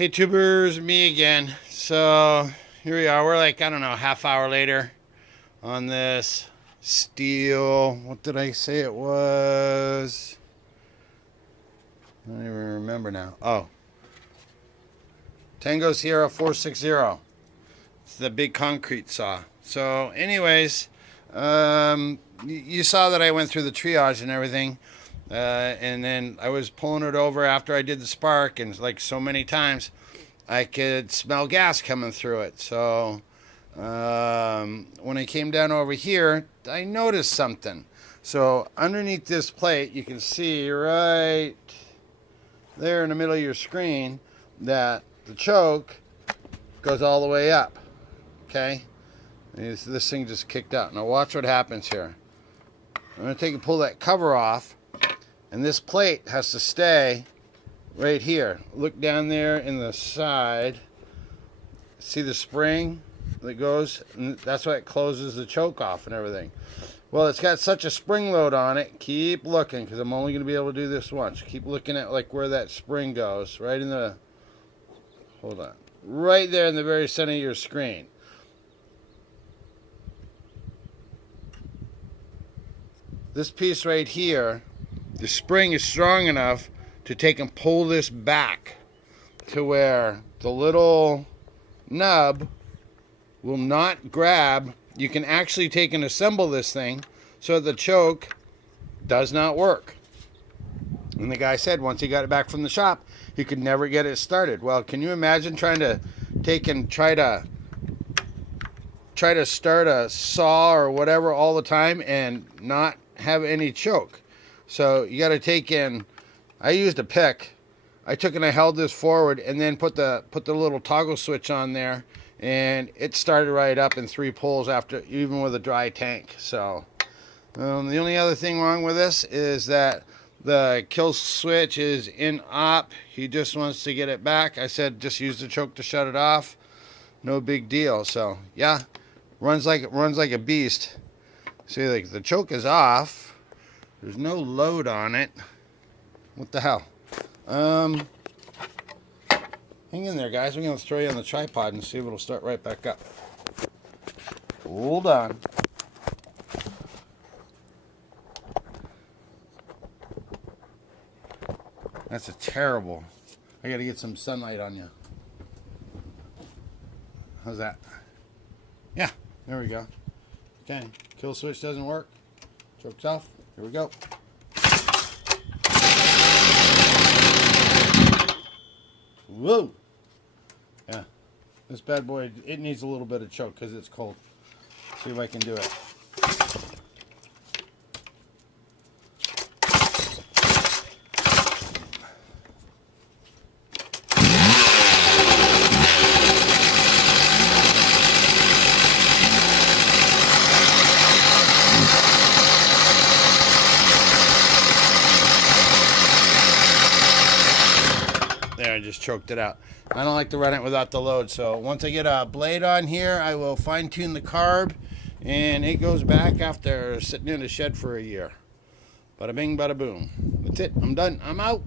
Hey tubers, me again. So here we are. We're like, I don't know, half hour later on this Stihl. What did I say it was? I don't even remember now. Oh, Tango Sierra 460. It's the big concrete saw. So anyways, you saw that I went through the triage and everything. And then I was pulling it over after I did the spark, and like so many times I could smell gas coming through it. So when I came down over here, I noticed something. So underneath this plate, you can see right there in the middle of your screen that the choke goes all the way up. Okay, this thing just kicked out. Now watch what happens here. I'm going to pull that cover off, and this plate has to stay right here. Look down there in the side. See the spring that goes? And that's why it closes the choke off and everything. Well, it's got such a spring load on it. Keep looking, because I'm only going to be able to do this once. Keep looking at like where that spring goes. Right in the... Hold on. Right there in the very center of your screen. This piece right here, the spring is strong enough to take and pull this back to where the little nub will not grab. You can actually take and assemble this thing so the choke does not work. And the guy said once he got it back from the shop, he could never get it started. Well, can you imagine trying to take and try to start a saw or whatever all the time and not have any choke? So you got to take in, I used a pick. I took and I held this forward and then put the little toggle switch on there, and it started right up in 3 pulls after, even with a dry tank. So the only other thing wrong with this is that the kill switch is in op. He just wants to get it back. I said just use the choke to shut it off. No big deal. So yeah, runs like a beast. See, like the choke is off. There's no load on it. What the hell? Hang in there, guys. We're going to throw you on the tripod and see if it'll start right back up. Hold on. That's a terrible. I got to get some sunlight on you. How's that? Yeah, there we go. Okay, kill switch doesn't work. Choke's off. Here we go. Whoa! Yeah, this bad boy, it needs a little bit of choke because it's cold. See if I can do it. There, I just choked it out. I don't like to run it without the load, so once I get a blade on here, I will fine-tune the carb, and it goes back after sitting in a shed for a year. Bada bing, bada boom. That's it. I'm done. I'm out.